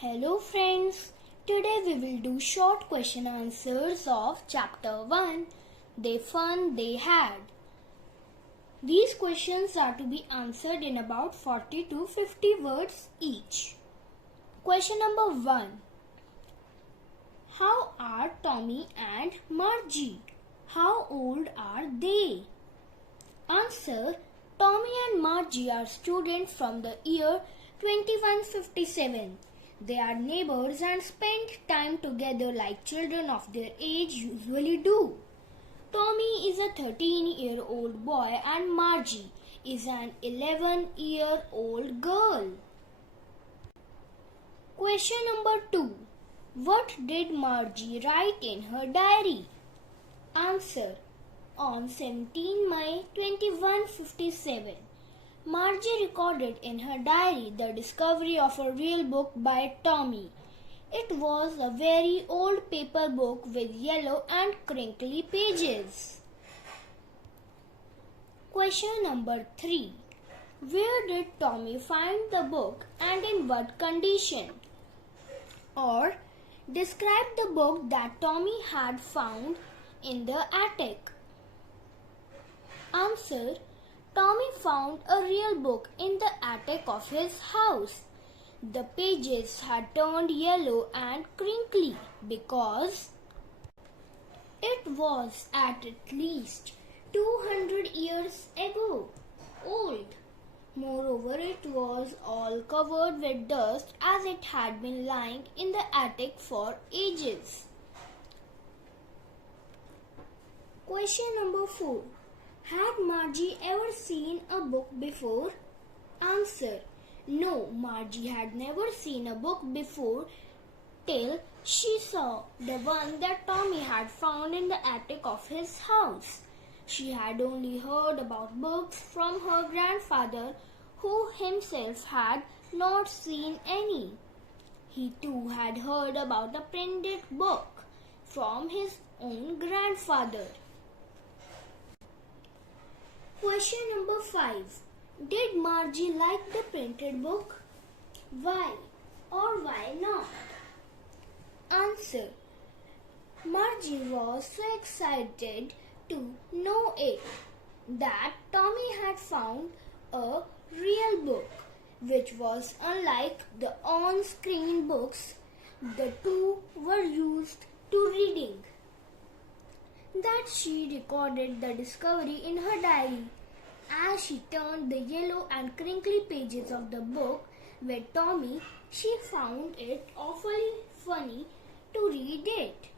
Hello friends, today we will do short question answers of chapter 1, The Fun They Had. These questions are to be answered in about 40 to 50 words each. Question number 1. How are Tommy and Margie? How old are they? Answer. Tommy and Margie are students from the year 2157. They are neighbors and spend time together like children of their age usually do. Tommy is a 13-year-old boy and Margie is an 11-year-old girl. Question number 2. What did Margie write in her diary? Answer. On 17 May 2157, Margie recorded in her diary the discovery of a real book by Tommy. It was a very old paper book with yellow and crinkly pages. Question number 3. Where did Tommy find the book and in what condition? Or, describe the book that Tommy had found in the attic. Answer. Tommy found a real book in the attic of his house. The pages had turned yellow and crinkly because it was at least 200 years ago old. Moreover, it was all covered with dust as it had been lying in the attic for ages. Question number 4. Had Margie ever seen a book before? Answer. No, Margie had never seen a book before till she saw the one that Tommy had found in the attic of his house. She had only heard about books from her grandfather, who himself had not seen any. He too had heard about a printed book from his own grandfather. Question number 5. Did Margie like the printed book? Why or why not? Answer. Margie was so excited to know it that Tommy had found a real book which was unlike the on-screen books the two were used to reading. That she recorded the discovery in her diary. As she turned the yellow and crinkly pages of the book with Tommy, she found it awfully funny to read it.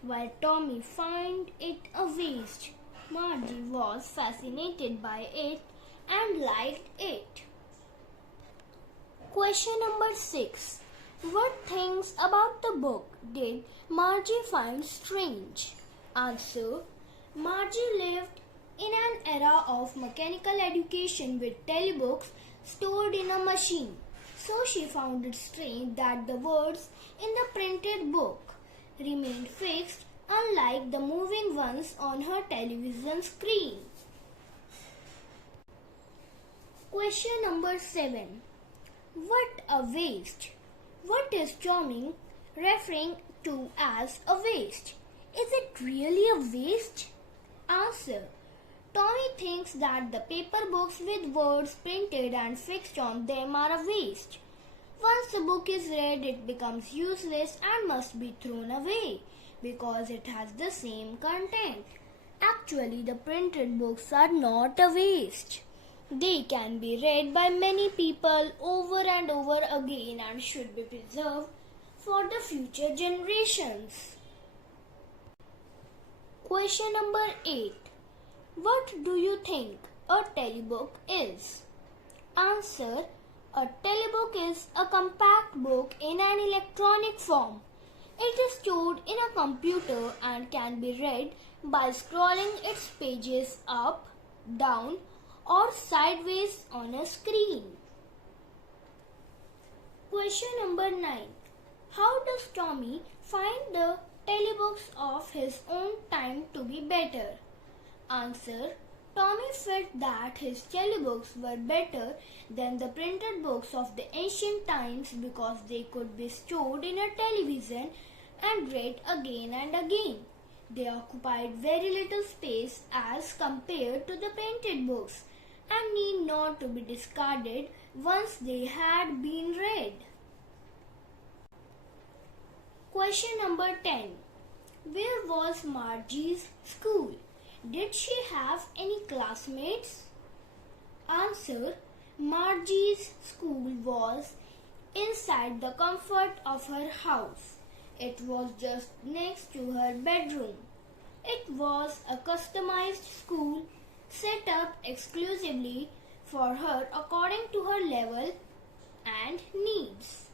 While Tommy found it a waste, Margie was fascinated by it and liked it. Question number 6. What things about the book did Margie find strange? Answer. Margie lived in an era of mechanical education with telebooks stored in a machine. So she found it strange that the words in the printed book remained fixed, unlike the moving ones on her television screen. Question number 7. What a waste! What is Tommy referring to as a waste? Is it really a waste? Answer. Tommy thinks that the paper books with words printed and fixed on them are a waste. Once the book is read, it becomes useless and must be thrown away because it has the same content. Actually, the printed books are not a waste. They can be read by many people over and over again and should be preserved for the future generations. Question number 8. What do you think a telebook is? Answer. A telebook is a compact book in an electronic form. It is stored in a computer and can be read by scrolling its pages up, down, or sideways on a screen. Question number 9. How does Tommy find the telebooks of his own time to be better? Answer. Tommy felt that his telebooks were better than the printed books of the ancient times because they could be stored in a television and read again and again. They occupied very little space as compared to the printed books and need not to be discarded once they had been read. Question number 10. Where was Margie's school? Did she have any classmates? Answer. Margie's school was inside the comfort of her house. It was just next to her bedroom. It was a customized school set up exclusively for her according to her level and needs.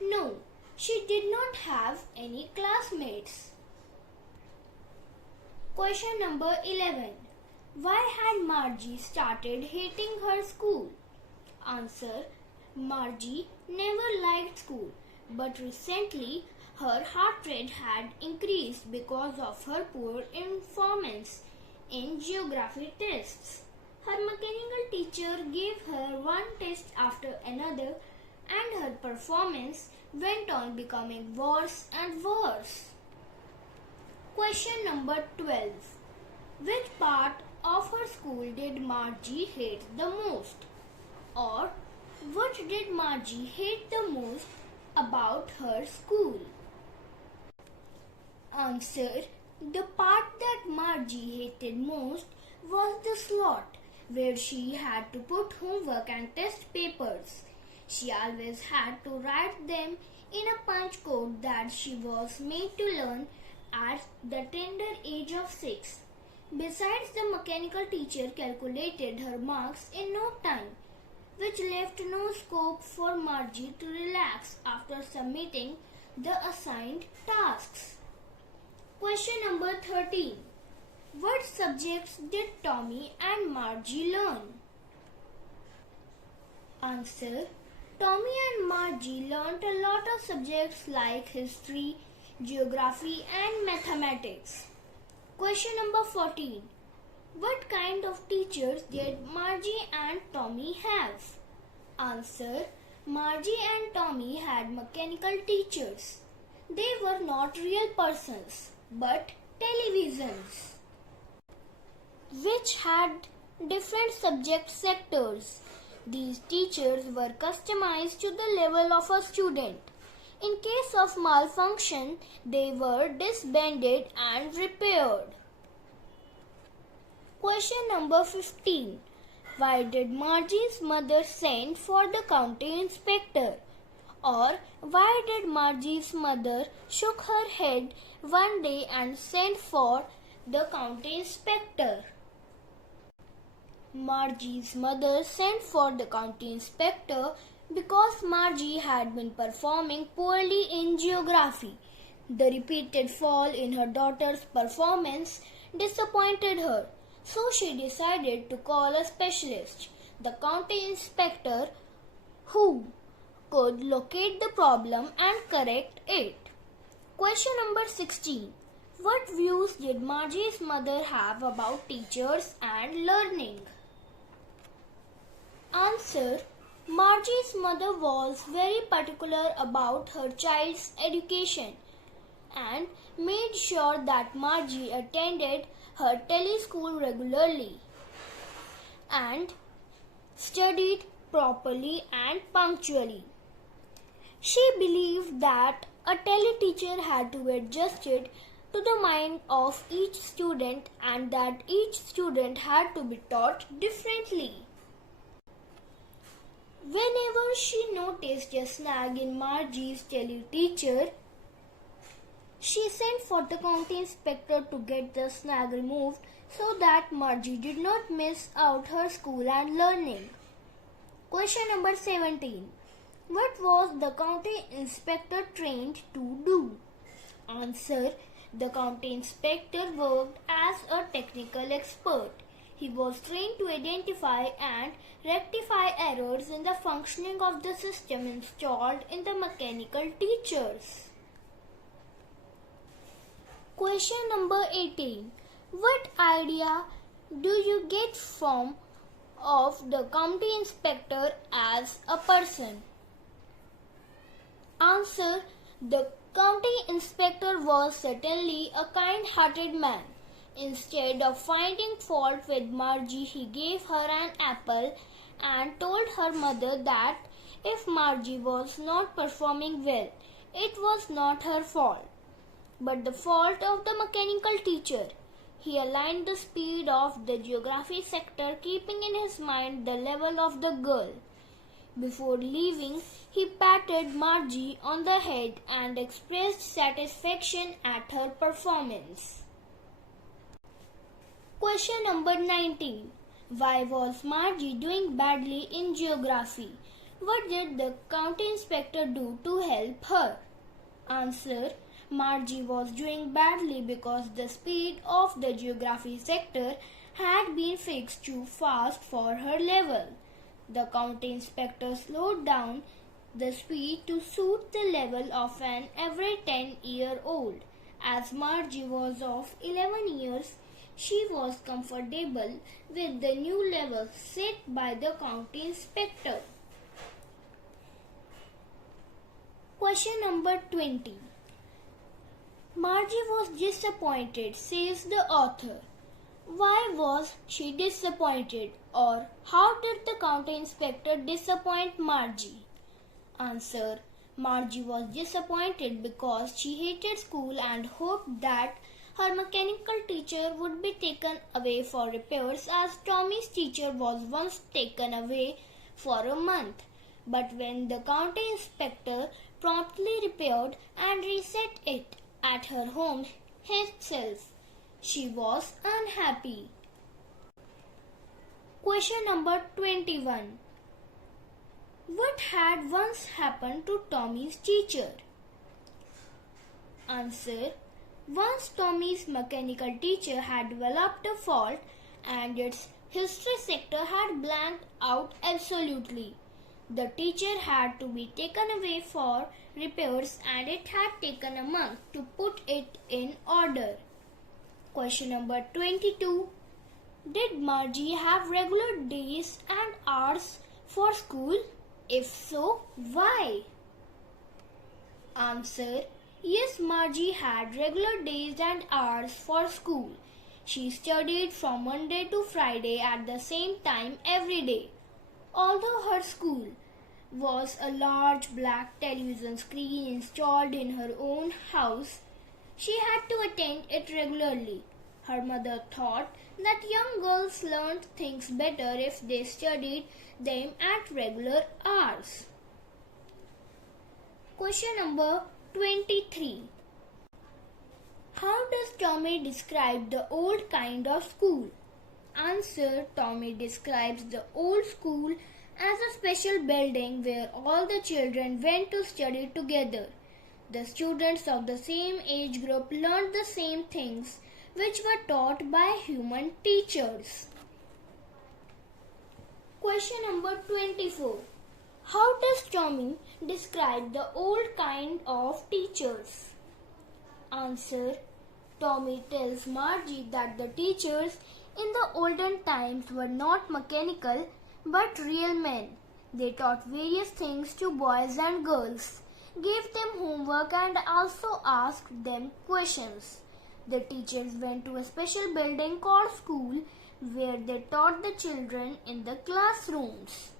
No, she did not have any classmates. Question number 11. Why had Margie started hating her school? Answer. Margie never liked school, but recently her heart rate had increased because of her poor performance in geography tests. Her mechanical teacher gave her one test after another and her performance went on becoming worse and worse. Question number 12. Which part of her school did Margie hate the most? Or what did Margie hate the most about her school? Answer. The part that Margie hated most was the slot where she had to put homework and test papers. She always had to write them in a punch code that she was made to learn at the tender age of 6. Besides, the mechanical teacher calculated her marks in no time, which left no scope for Margie to relax after submitting the assigned tasks. Question number 13. What subjects did Tommy and Margie learn? Answer. Tommy and Margie learned a lot of subjects like history, geography and mathematics. Question number 14. What kind of teachers did Margie and Tommy have? Answer. Margie and Tommy had mechanical teachers. They were not real persons, but televisions, which had different subject sectors. These teachers were customized to the level of a student. In case of malfunction, they were disbanded and repaired. Question number 15. Why did Margie's mother send for the county inspector? Or why did Margie's mother shook her head one day and sent for the county inspector? Margie's mother sent for the county inspector because Margie had been performing poorly in geography. The repeated fall in her daughter's performance disappointed her, so she decided to call a specialist, the county inspector, who could locate the problem and correct it. Question number 16. What views did Margie's mother have about teachers and learning? Answer. Margie's mother was very particular about her child's education and made sure that Margie attended her teleschool regularly and studied properly and punctually. She believed that a teleteacher had to be adjusted to the mind of each student and that each student had to be taught differently. Whenever she noticed a snag in Margie's teleteacher, she sent for the county inspector to get the snag removed so that Margie did not miss out her school and learning. Question number 17. What was the county inspector trained to do? Answer. The county inspector worked as a technical expert. He was trained to identify and rectify errors in the functioning of the system installed in the mechanical teachers. Question number 18. What idea do you get from of the county inspector as a person? Answer. The county inspector was certainly a kind-hearted man. Instead of finding fault with Margie, he gave her an apple and told her mother that if Margie was not performing well, it was not her fault, but the fault of the mechanical teacher. He aligned the speed of the geography sector, keeping in his mind the level of the girl. Before leaving, he patted Margie on the head and expressed satisfaction at her performance. Question number 19. Why was Margie doing badly in geography? What did the county inspector do to help her? Answer. Margie was doing badly because the speed of the geography sector had been fixed too fast for her level. The county inspector slowed down the speed to suit the level of an every 10-year-old. As Margie was of 11 years, she was comfortable with the new level set by the county inspector. Question number 20. Margie was disappointed, says the author. Why was she disappointed, or how did the county inspector disappoint Margie? Answer. Margie was disappointed because she hated school and hoped that her mechanical teacher would be taken away for repairs, as Tommy's teacher was once taken away for a month. But when the county inspector promptly repaired and reset it at her home itself, she was unhappy. Question number 21. What had once happened to Tommy's teacher? Answer. Once Tommy's mechanical teacher had developed a fault and its history sector had blanked out absolutely. The teacher had to be taken away for repairs and it had taken a month to put it in order. Question number 22. Did Margie have regular days and hours for school? If so, why? Answer. Yes, Margie had regular days and hours for school. She studied from Monday to Friday at the same time every day. Although her school was a large black television screen installed in her own house, she had to attend it regularly. Her mother thought that young girls learned things better if they studied them at regular hours. Question number 23. How does Tommy describe the old kind of school? Answer. Tommy describes the old school as a special building where all the children went to study together. The students of the same age group learned the same things which were taught by human teachers. Question number 24. How does Tommy describe the old kind of teachers? Answer. Tommy tells Margie that the teachers in the olden times were not mechanical but real men. They taught various things to boys and girls, gave them homework and also asked them questions. The teachers went to a special building called school where they taught the children in the classrooms.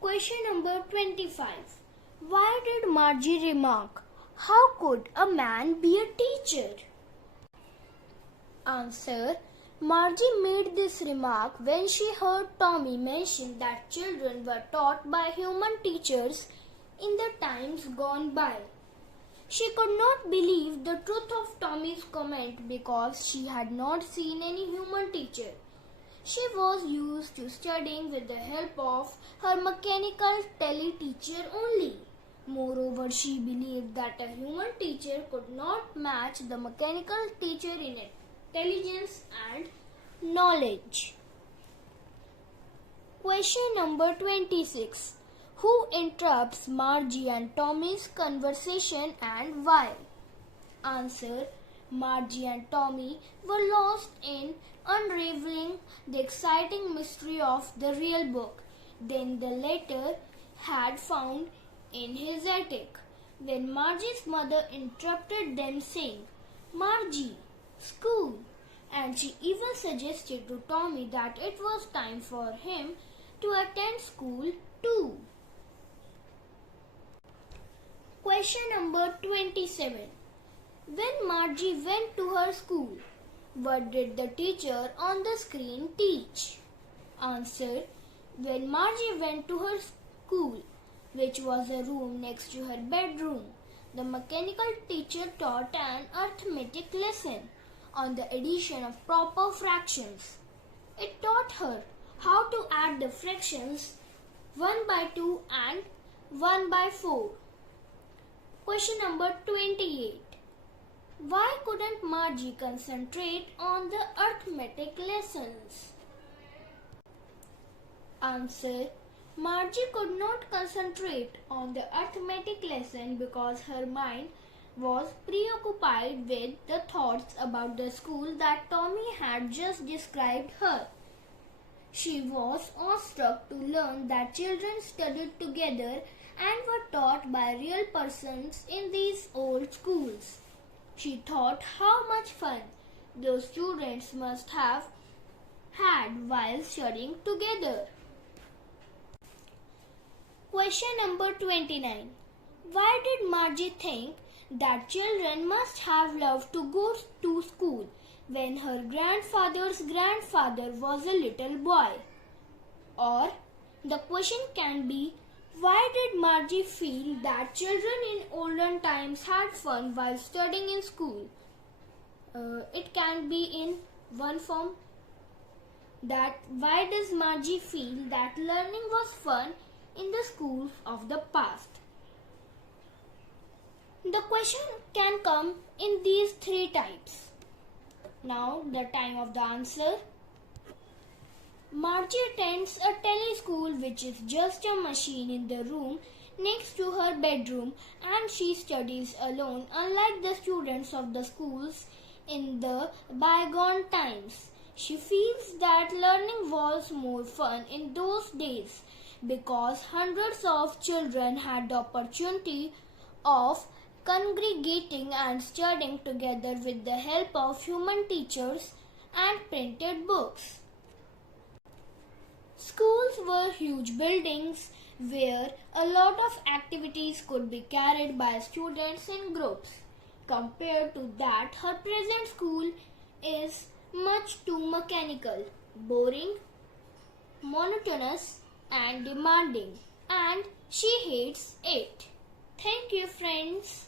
Question number 25. Why did Margie remark, "How could a man be a teacher?" Answer. Margie made this remark when she heard Tommy mention that children were taught by human teachers in the times gone by. She could not believe the truth of Tommy's comment because she had not seen any human teacher. She was used to studying with the help of her mechanical tele-teacher only. Moreover, she believed that a human teacher could not match the mechanical teacher in intelligence and knowledge. Question number 26. Who interrupts Margie and Tommy's conversation and why? Answer. Margie and Tommy were lost in unraveling the exciting mystery of the real book then the latter had found in his attic. When Margie's mother interrupted them saying, "Margie, school," and she even suggested to Tommy that it was time for him to attend school too. Question number 27. When Margie went to her school, what did the teacher on the screen teach? Answer. When Margie went to her school, which was a room next to her bedroom, the mechanical teacher taught an arithmetic lesson on the addition of proper fractions. It taught her how to add the fractions 1 by 2 and 1 by 4. Question number 28. Why couldn't Margie concentrate on the arithmetic lessons? Answer. Margie could not concentrate on the arithmetic lesson because her mind was preoccupied with the thoughts about the school that Tommy had just described her. She was awestruck to learn that children studied together and were taught by real persons in these old schools. She thought how much fun those students must have had while studying together. Question number 29. Why did Margie think that children must have loved to go to school when her grandfather's grandfather was a little boy? Or the question can be, why did Margie feel that children in olden times had fun while studying in school? It can be in one form, that why does Margie feel that learning was fun in the schools of the past? The question can come in these three types. Now the time of the answer. Margie attends a tele-school, which is just a machine in the room next to her bedroom, and she studies alone unlike the students of the schools in the bygone times. She feels that learning was more fun in those days because hundreds of children had the opportunity of congregating and studying together with the help of human teachers and printed books. Schools were huge buildings where a lot of activities could be carried by students in groups. Compared to that, her present school is much too mechanical, boring, monotonous, and demanding, and she hates it. Thank you, friends.